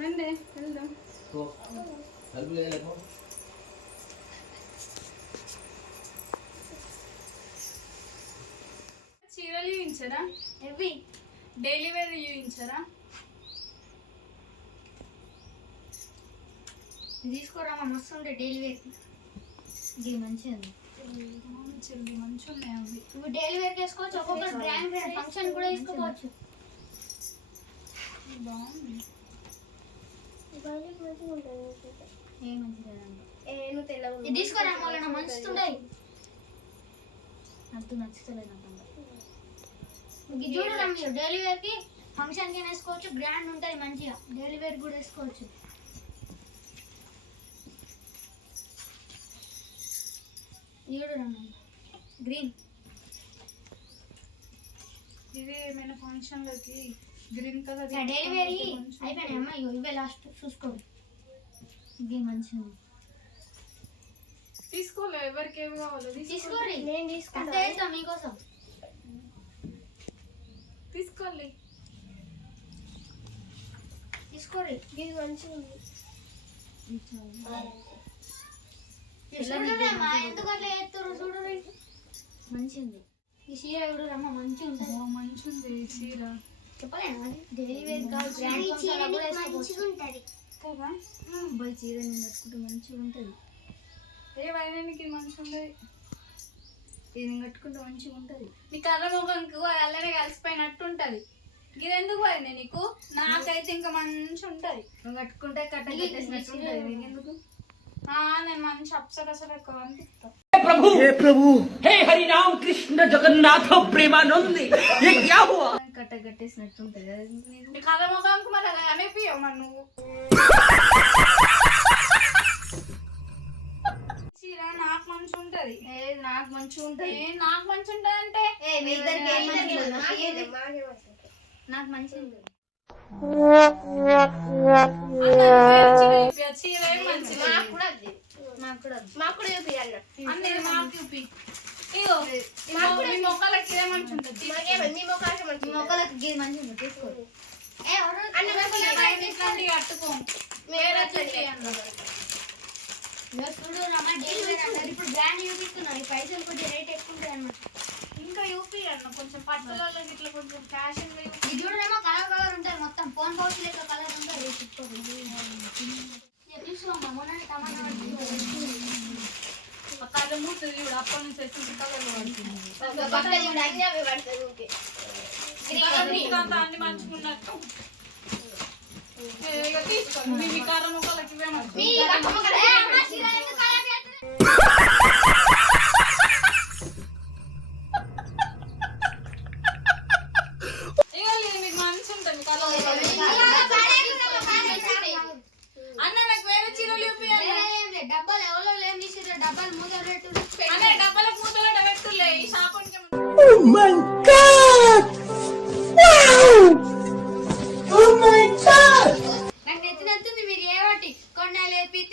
రండి వెళ్దాం. చీరలు చూపించరా? ఎవి డైలీ వేర్ చూపించరా? తీసుకోరామా మస్తు ఉండే డైలీ వేర్. ఇది మంచిగా ఉంది. చెల్లి మంచిగా ఉన్నాయి అవి. ఇవి డైలీ వేర్ వేసుకోవచ్చు ఒక్కొక్కరు బ్రాండ్ ఫంక్షన్ కూడా తీసుకోవచ్చు. బాగుంది. ఏ మంచిగా ఇది తీసుకోరా మొన్న మంచుతుండే నాకు నచ్చుతలేదు అంత. ఇది చూడరా మీరు? డైలీ వేర్కి ఫంక్షన్కి వేసుకోవచ్చు గ్రాండ్ ఉంటుంది మంచిగా. డైలీ వేర్ కూడా వేసుకోవచ్చు. చూడరా గ్రీన్. ఇది ఏమైనా ఫంక్షన్లకి గ్రీన్ కలర్ డైలీ వేర్ అయిపోయినాయి అమ్మ ఇగో ఇవే లాస్ట్ చూసుకోండి ఇది మంచిగా ఉంది. తీసుకోలే ఎవరికి ఏమి కావాలో తీసుకో. తీసుకోరి నేను తీసుకుంటా వేస్తాం మీకోసం. తీసుకోండి తీసుకోరి ఇది మంచిగా ఉంది. ఎందుకు అట్లా చేస్తారు చూడరు? మంచిగా ఈ చీర చూడరమ్మా మంచిగా ఉంటుంది ఓ మంచిది చీర. చెప్పలేనా డైలీ వేర్ కాదు గ్రాండ్ ఫంక్షన్ కూడా వేసుకోవచ్చు కదా బై చీర నేను కట్టుకుంటే మంచిగా ఉంటుంది ఏ వైరానికి మంచిగా ఉండదు ఇది నేను కట్టుకుంటే మంచిగా ఉంటుంది నీ కర్ర ముఖంకి అల్లనే కలిసిపోయినట్టు ఉంటది ఇది ఎందుకు పోయింది నీకు నాకైతే ఇంకా మంచి ఉంటది నువ్వు కట్టుకుంటే కట్ట కట్టేసినట్టు ఉంటుంది నీకు ఎందుకు ఆ, నేను మంచి అప్సరసలు ఎక్కువ అనిపిస్తా हे प्रभु हे हरि राम कृष्ण जगन्नाथ प्रेमानंद ये क्या हुआ కట్ట కట్టేసినట్టు ఉంటుంది నీకు? కర్ర ముఖంకి మరి అలా అనిపించవు మరి నువ్వు. చీర నాకు మంచి ఉంటది ఏ నాకు మంచిగా ఉంటుంది ఏ నాకు మంచి ఉంటది అంటే ఏ మీ ఇద్దరికి ఏం ఉంది? నాకు? నాకు మంచిగా ఉంటుంది చీర ఏం మంచిది? మాకు కూడా నాకు కూడా. మాకు కూడా చూపి అన్న. అన్నది మాకు చూపి. ఇగో ఇగో మీ మొక్కలకి ఏ మంచి ఉంటుంది మీ మొక్కలకి ఉంటుంది తీసుకో చూడు రమ్మ ఇప్పుడు బ్రాండ్ చూపిస్తున్నారు పైసలు కొద్దిగా రేట్ ఎక్కువ ఉంటాయి అన్నమాట ఇంకా యూపీ అన్న కొంచెం పట్టులలో ఇట్లా కొంచెం ఫ్యాషన్ ఇది చూడరేమో కలర్ కలర్ ఉంటాయి మొత్తం ఫోన్ పౌచ్ లెక్క కలర్ ఉంటుంది చూసుకోమ్మా కళ్ళు చూడు అప్పటి నుంచి వచ్చి కలర్ పడుతుంది పక్కన తీసుకోండి మీ మీ కర్ర మొక్కలకి ఇవే మంచి మీ పక్క మొక్కలకి ఏ, అమ్మ, చీర ఎందుకు కలర్ చేస్తుంది? ఇక ఇది మీకు మంచి ఉంటుంది కలర్ అన్న నాకు వేరే చీరలు చూపియండి వేరే ఏం లేదు. డబ్బాలు ఎవరో లేం తీసిర్రు డబ్బాలు మూత రేటు అనే డబ్బాలకు మూతలో పెట్టులే ఈ షాపునికి Oh my God! Wow! Oh my God! నాకు నెత్తి నెత్తుంది మీరు ఏ వాటి కొండ లేదు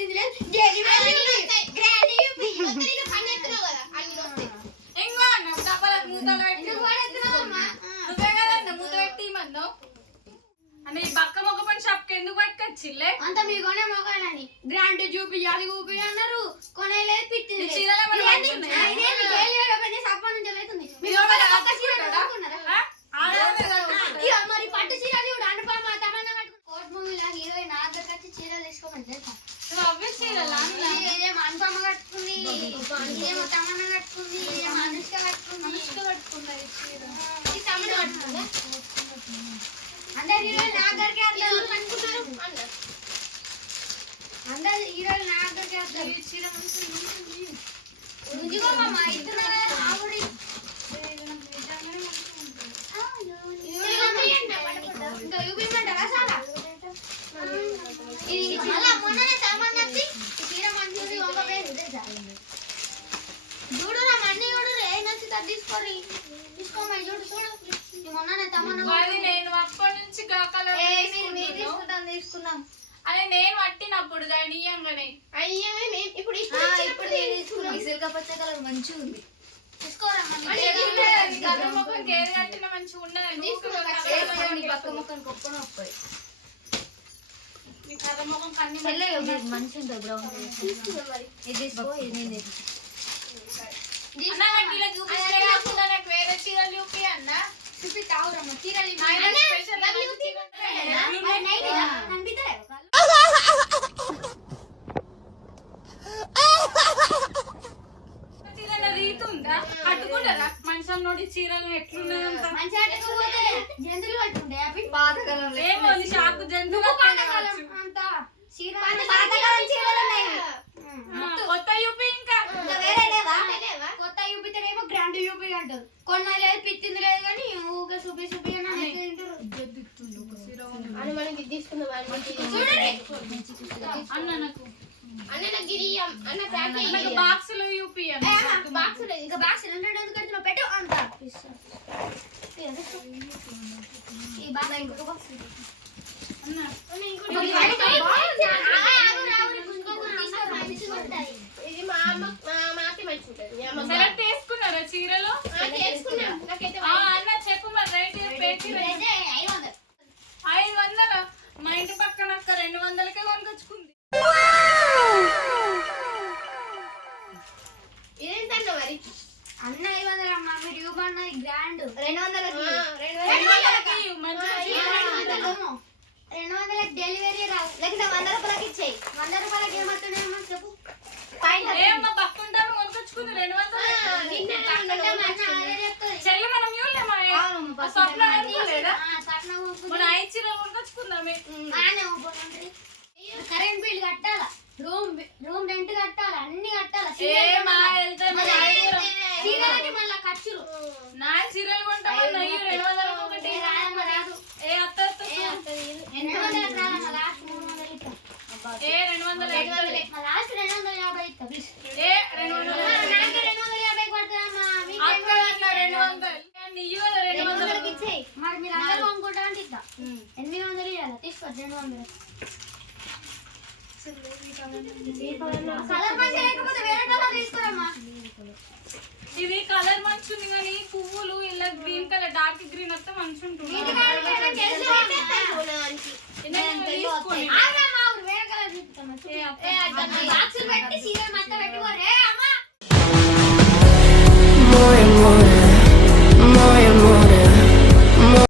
బక్క మొక్క పని ఎందుకు పట్టుకొచ్చిల్లే? అంత మీ కొనే మొగాలని గ్రాండ్ చూపి అది చూపి అన్నారు కొనేలేదు పిత్తింది ఈ చీరలు ఏమైనా మంచిగున్నాయా? సప్పటి నుంచి వెళ్తుంది మీరు ఏమైనా ఒక్క చీర కొనుక్కున్నారా? ఆ? ఆడవాళ్ళే కట్టుకుంటారా? ఇక మరి పట్టు చీరలు చూడు అనుపమ తమన్నా కోట్ మూవీలో హీరోయిన్ నా దగ్గర వచ్చి చీరలు తీసుకోమని తెలుసా నువ్వు అవే చీరలా అన్న? ఇదేమో అనుపమ కట్టుకుంది ఇదేమో తమన్నా కట్టుకుంది ఇదేమో అనుష్క కట్టుకుంది అనుష్క కట్టుకున్నది ఈ చీర. ఈ తమ్ముడు కట్టుకుందా అందరు హీరోయిన్ నా దగ్గరికి వస్తారు చీర మంచిగా ఉంటుంది. మా ఇద్దరు ఆవిడ ఇది చాలా ఇది మళ్ళా మొన్ననే సామాన్ వచ్చి చీర మంచిది ఒక పేరు తెలుసా చూడు నా మన్ని చూడు ఏ నచ్చి తీసుకోరి తీసుకోమని చూడు చూడు. ఈ మొన్ననే తమన్నా అది నేను అప్పటి నుంచి గా కలర్ ఏ మీరు మీరు తీసుకుంటాం తీసుకుందాం. అదే నేను పట్టినప్పుడు దాని ఇయ్యంగానే అయ్యే మేము ఇప్పుడు ఇప్పుడు నేను తీసుకున్నాం. ఈ సిల్క పచ్చ కలర్ మంచిగా ఉంది. ఏది కట్టినా మంచిగా నీ పక్క ముఖం ఉంటుంది బ్రౌన్ ఇది తీసుకో ఇది నేను అన్న నాకు ఇలా చూపిస్తే కాకుండా నాకు వేరే చీరలు చూపి అన్న మంచి ఇలా కనిపిస్తలేవు కాళ్ళు? చీరల కట్టుకుంటారా మంచం ఆటకపోతే జంతువులు పట్టుకుంటాయి అవి పాతకాలం ఏమో నీ షాకు జంతువు పాతకాలం అంత చీర పాతకాలం చీరలు ఉన్నాయి కొత్త యూపీ ఇంకా ఇంకా వేరే లేవా లేవా? కొత్త చూపితేనేమో గ్రాండ్ చూపి అంటారు కొన్న లేదు పిచ్చింది లేదు కానీ ఊకే చూపి చూపి అని అనేది తింటారు. అని మనం ఇది తీసుకుందాం అని బాక్సులు బాక్స్ లేదు ఇంకా బాగా సిలిండర్ ఎందుకు కడుతున్నావు? పెట్టు అంట ఈ బాగా ఇంకొక బాక్స్. అన్న మా అమ్మ మా మాకే మంచి ఉంటుంది మీ అమ్మ సెలెక్ట్ చేసుకున్నారా చీరలు చేసుకున్నా నాకైతే ఆ, అన్న చెప్పు మరి రైట్ చెప్పే చీర ఐదు వందల మా ఇంటి పక్కన అక్క రెండు వందలకే కొనుకొచ్చుకుంది ఇదేంటన్న మరి అన్న ఐదు వందలు అమ్మ మీరు ఇవ్వమన్నది గ్రాండ్ రెండు వందలకి ఆ, రెండు రెండు వందలు. వందలకి మంచిగా చీర రెండు వందలకి డెలివరీ రావు. లేకపోతే వంద రూపాయలకి ఇచ్చేయి. వంద రూపాయలకి ఏమవుతుందేమో చెప్పు. కరెంట్ బిల్ కట్టాలా? రూమ్ రూమ్ రెంట్ కట్టాలి? అన్ని కట్టాలి. చీరలకి మళ్ళీ ఖర్చులు. నా చీరలు కొంటామన్నా అయ్యి రెండు వందలకు ఒకటి ఏ రాదమ్మ రాదు ఏ అత్త అత్త రెండు వందలకు రాదమ్మ లాస్ట్ మూడు వందలు ఇస్తాం ఏ రెండు వందల ఐదు వందలే. లాస్ట్ రెండు వందల యాభై ఇస్తాం ఏ రెండు వందల నాకు రెండు వందల యాభై పడుతుందమ్మా అక్క అట్లా రెండు వందలు. నీయు కదా రెండు రెండు వందలు. వందలకి ఇచ్చేయి మరి మీరు అందరూ కొనుక్కుంటా అంటే ఇద్దాం? ఎనిమిది వందలు ఇవ్వాలి తీసుకో రెండు వందలు. కలర్ ఇది మంచి ఉంది కానీ పువ్వులు ఇలా గ్రీన్ కలర్ డార్క్ గ్రీన్ వస్తే మంచి ఉంటుంది కొనడానికి. తీసుకోండి. ఆగమ్మా, ఆగు, వేరే కలర్ చూపిస్తాం ఏ అత్త. బాక్సులు పెట్టి సీరియల్ మొత్తం